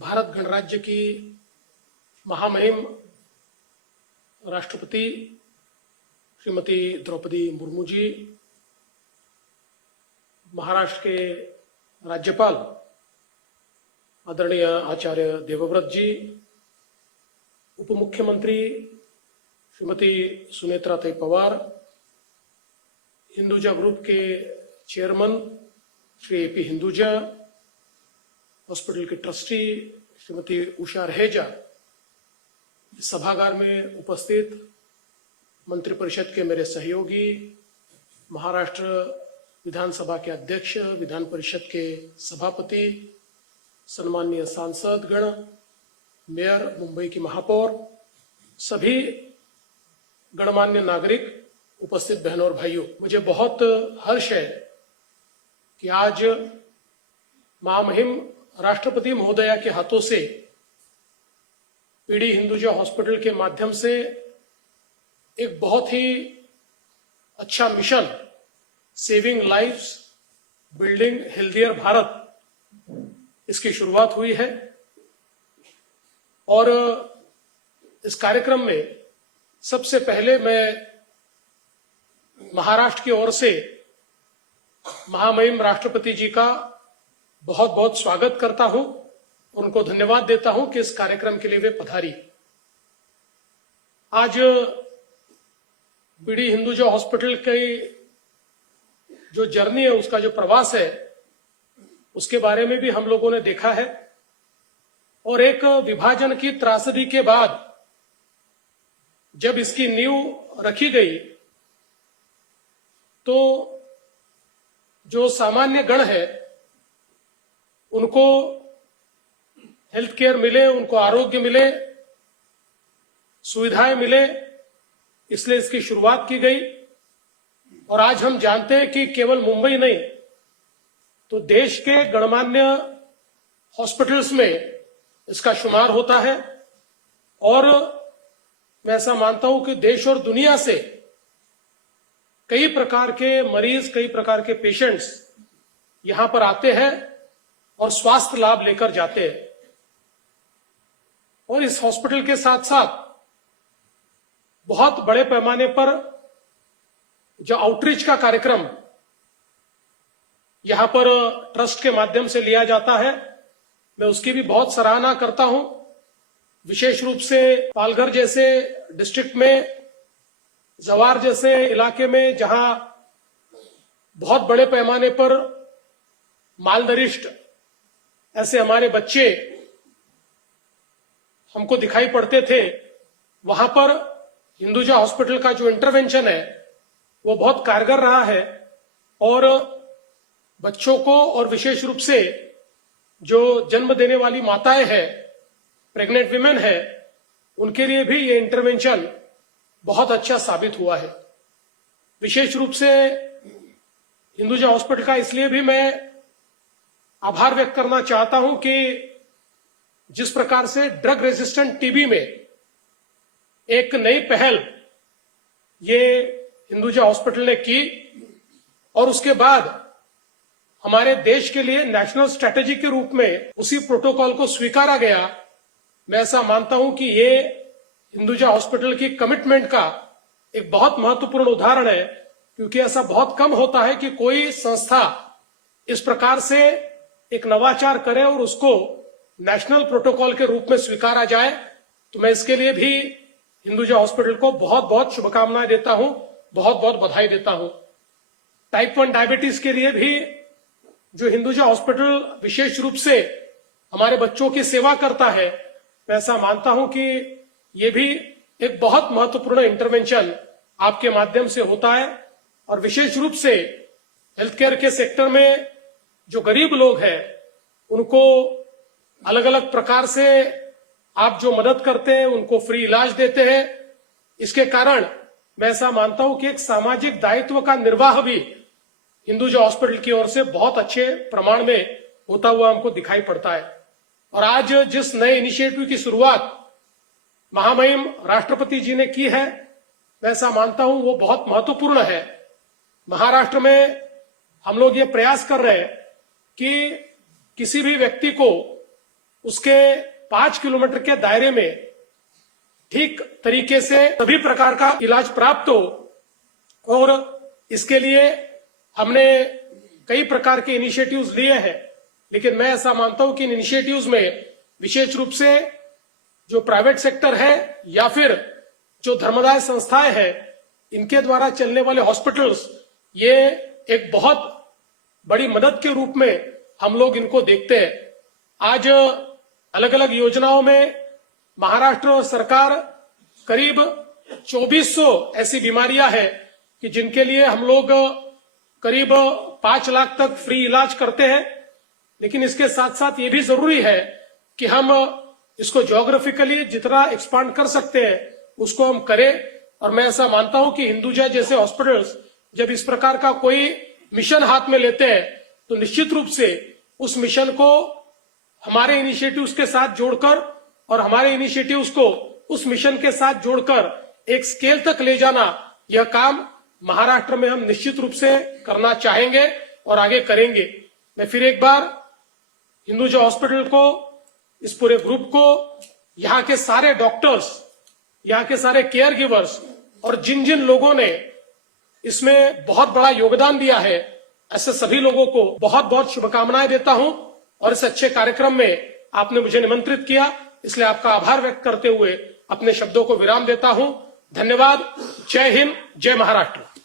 भारत गणराज्य की महामहिम राष्ट्रपति श्रीमती द्रौपदी मुर्मू जी, महाराष्ट्र के राज्यपाल आदरणीय आचार्य देवव्रत जी, उप मुख्यमंत्री श्रीमती सुनेत्राताई पवार, हिंदुजा ग्रुप के chairman Shri A P. Hinduja, hospital के ट्रस्टी श्रीमती उषा रहेजा, सभागार में उपस्थित मंत्रिपरिषद के मेरे सहयोगी, महाराष्ट्र विधानसभा के अध्यक्ष, विधान परिषद के सभापति, सम्माननीय सांसद गण, मेयर मुंबई की महापौर, सभी गणमान्य नागरिक, उपस्थित बहनों और भाइयों, मुझे बहुत हर्ष है कि आज महामहिम राष्ट्रपति महोदया के हाथों से पीडी हिंदुजा हॉस्पिटल के माध्यम से एक बहुत ही अच्छा mission, saving lives building healthier Bharat, इसकी शुरुआत हुई है। और इस कार्यक्रम में सबसे पहले मैं महाराष्ट्र की ओर से महामहिम राष्ट्रपति जी का बहुत बहुत स्वागत करता हूं, उनको धन्यवाद देता हूं कि इस कार्यक्रम के लिए वे पधारी। आज पीडी हिंदुजा हॉस्पिटल की जो जर्नी है, उसका जो प्रवास है, उसके बारे में भी हम लोगों ने देखा है। और एक विभाजन की त्रासदी के बाद जब इसकी नींव रखी गई तो जो सामान्य गण है उनको हेल्थ केयर मिले, उनको आरोग्य मिले, सुविधाएं मिले, इसलिए इसकी शुरुआत की गई। और आज हम जानते हैं कि केवल मुंबई नहीं तो देश के गणमान्य हॉस्पिटल्स में इसका शुमार होता है। और मैं ऐसा मानता हूं कि देश और दुनिया से कई प्रकार के मरीज, कई प्रकार के पेशेंट्स यहां पर आते हैं और स्वास्थ्य लाभ लेकर जाते हैं। और इस हॉस्पिटल के साथ साथ बहुत बड़े पैमाने पर जो आउटरीच का कार्यक्रम यहां पर ट्रस्ट के माध्यम से लिया जाता है, मैं उसकी भी बहुत सराहना करता हूं। विशेष रूप से पालघर जैसे डिस्ट्रिक्ट में, जवार जैसे इलाके में, जहां बहुत बड़े पैमाने पर मालनरिश्ड ऐसे हमारे बच्चे हमको दिखाई पड़ते थे, वहां पर हिंदुजा हॉस्पिटल का जो इंटरवेंशन है वो बहुत कारगर रहा है। और बच्चों को, और विशेष रूप से जो जन्म देने वाली माताएं हैं, प्रेग्नेंट विमेन है, उनके लिए भी ये इंटरवेंशन बहुत अच्छा साबित हुआ है। विशेष रूप से हिंदुजा हॉस्पिटल का इसलिए भी मैं आभार व्यक्त करना चाहता हूं कि जिस प्रकार से ड्रग रेजिस्टेंट टीबी में एक नई पहल ये हिंदुजा हॉस्पिटल ने की और उसके बाद हमारे देश के लिए नेशनल स्ट्रेटेजी के रूप में उसी प्रोटोकॉल को स्वीकारा गया, मैं ऐसा मानता हूं कि ये हिंदुजा हॉस्पिटल की कमिटमेंट का एक बहुत महत्वपूर्ण उदाहरण है। क्योंकि ऐसा बहुत कम होता है कि कोई संस्था इस प्रकार से एक नवाचार करे और उसको नेशनल प्रोटोकॉल के रूप में स्वीकारा जाए। तो मैं इसके लिए भी हिंदुजा हॉस्पिटल को बहुत बहुत शुभकामनाएं देता हूं, बहुत बहुत बधाई देता हूं। टाइप 1 डायबिटीज के लिए भी जो हिंदुजा हॉस्पिटल विशेष रूप से हमारे बच्चों की सेवा करता है, मैं ऐसा मानता हूं कि ये भी एक बहुत महत्वपूर्ण इंटरवेंशन आपके माध्यम से होता है। और विशेष रूप से हेल्थ केयर के सेक्टर में जो गरीब लोग हैं उनको अलग अलग प्रकार से आप जो मदद करते हैं, उनको फ्री इलाज देते हैं। इसके कारण मैं ऐसा मानता हूं कि एक सामाजिक दायित्व का निर्वाह भी हिंदुजा हॉस्पिटल की ओर से बहुत अच्छे प्रमाण में होता हुआ हमको दिखाई पड़ता है। और आज जिस नए इनिशिएटिव की शुरुआत महामहिम राष्ट्रपति जी ने की है, मैं ऐसा मानता हूं वो बहुत महत्वपूर्ण है। महाराष्ट्र में हम लोग ये प्रयास कर रहे हैं कि किसी भी व्यक्ति को उसके 5 किलोमीटर के दायरे में ठीक तरीके से सभी प्रकार का इलाज प्राप्त हो। और इसके लिए हमने कई प्रकार के इनिशिएटिव्स लिए हैं, लेकिन मैं ऐसा मानता हूं कि इन इनिशिएटिव्स में विशेष रूप से जो प्राइवेट सेक्टर है या फिर जो धर्मादाय संस्थाएं हैं, इनके द्वारा चलने वाले हॉस्पिटल्स, ये एक बहुत बड़ी मदद के रूप में हम लोग इनको देखते हैं। आज अलग अलग योजनाओं में महाराष्ट्र सरकार करीब 2400 ऐसी बीमारियां हैं कि जिनके लिए हम लोग करीब 5 लाख तक फ्री इलाज करते हैं। लेकिन इसके साथ साथ ये भी जरूरी है कि हम इसको ज्योग्राफिकली जितना एक्सपांड कर सकते हैं उसको हम करें। और मैं ऐसा मानता हूं कि हिंदुजा जैसे हॉस्पिटल्स जब इस प्रकार का कोई मिशन हाथ में लेते हैं तो निश्चित रूप से उस मिशन को हमारे इनिशिएटिव्स के साथ जोड़कर और हमारे इनिशिएटिव्स को उस मिशन के साथ जोड़कर एक स्केल तक ले जाना, यह काम महाराष्ट्र में हम निश्चित रूप से करना चाहेंगे और आगे करेंगे। मैं फिर एक बार हिंदुजा हॉस्पिटल को, इस पूरे ग्रुप को, यहाँ के सारे डॉक्टर्स, यहाँ के सारे केयर गिवर्स और जिन जिन लोगों ने इसमें बहुत बड़ा योगदान दिया है, ऐसे सभी लोगों को बहुत बहुत शुभकामनाएं देता हूं। और इस अच्छे कार्यक्रम में आपने मुझे निमंत्रित किया, इसलिए आपका आभार व्यक्त करते हुए अपने शब्दों को विराम देता हूं। धन्यवाद। जय हिंद, जय महाराष्ट्र।